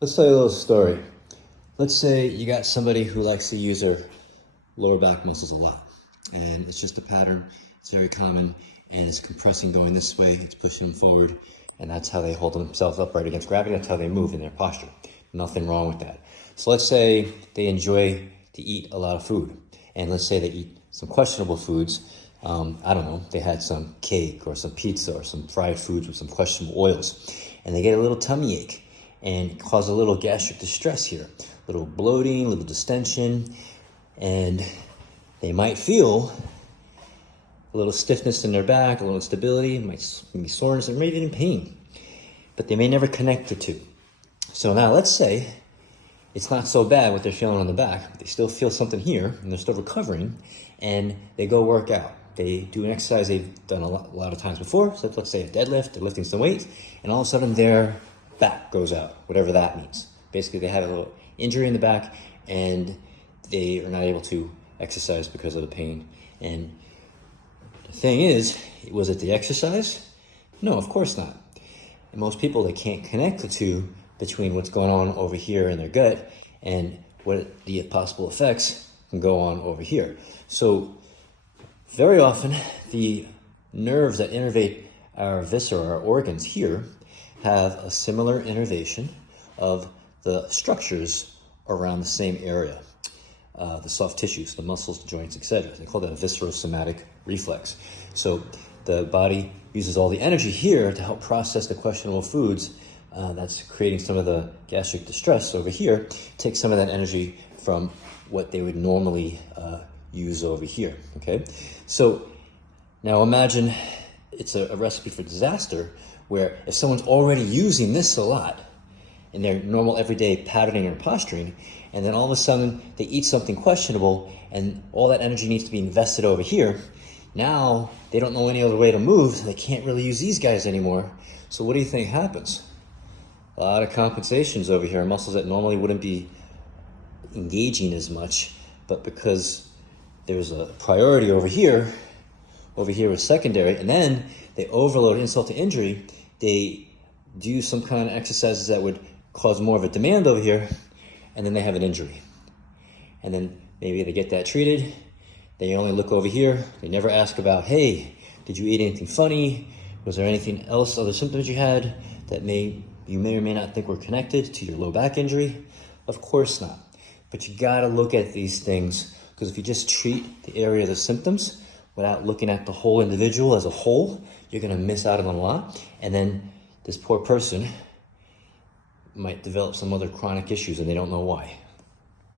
Let's tell you a little story. Let's say you got somebody who likes to use their lower back muscles a lot. And it's just a pattern, it's very common, and it's compressing going this way, it's pushing them forward, and that's how they hold themselves upright against gravity, that's how they move in their posture. Nothing wrong with that. So let's say they enjoy to eat a lot of food, and let's say they eat some questionable foods. I don't know, they had some cake or some pizza or some fried foods with some questionable oils, and they get a little tummy ache and cause a little gastric distress here, a little bloating, a little distension, and they might feel a little stiffness in their back, a little instability, might be soreness, and maybe even pain, but they may never connect the two. So now let's say it's not so bad what they're feeling on the back, but they still feel something here, and they're still recovering, and they go work out. They do an exercise they've done a lot of times before, so let's say a deadlift, they're lifting some weights, and all of a sudden their back goes out, whatever that means. Basically, they had a little injury in the back, and they are not able to exercise because of the pain. And the thing is, was it the exercise? No, of course not. And most people, they can't connect the two between what's going on over here in their gut and what the possible effects can go on over here. So very often, the nerves that innervate our viscera, our organs here, have a similar innervation of the structures around the same area, the soft tissues, the muscles, the joints, etc. They call that a viscerosomatic reflex. So the body uses all the energy here to help process the questionable foods that's creating some of the gastric distress over here, take some of that energy from what they would normally use over here, okay? So now imagine it's a recipe for disaster, where if someone's already using this a lot in their normal everyday patterning or posturing, and then all of a sudden they eat something questionable and all that energy needs to be invested over here, now they don't know any other way to move, so they can't really use these guys anymore. So what do you think happens? A lot of compensations over here, muscles that normally wouldn't be engaging as much, but because there's a priority over here is secondary, and then they overload, insult to injury, they do some kind of exercises that would cause more of a demand over here, and then they have an injury. And then maybe they get that treated, they only look over here, they never ask about, hey, did you eat anything funny? Was there anything else, other symptoms you had that you may or may not think were connected to your low back injury? Of course not. But you gotta look at these things, because if you just treat the area of the symptoms without looking at the whole individual as a whole, you're gonna miss out on a lot. And then this poor person might develop some other chronic issues and they don't know why.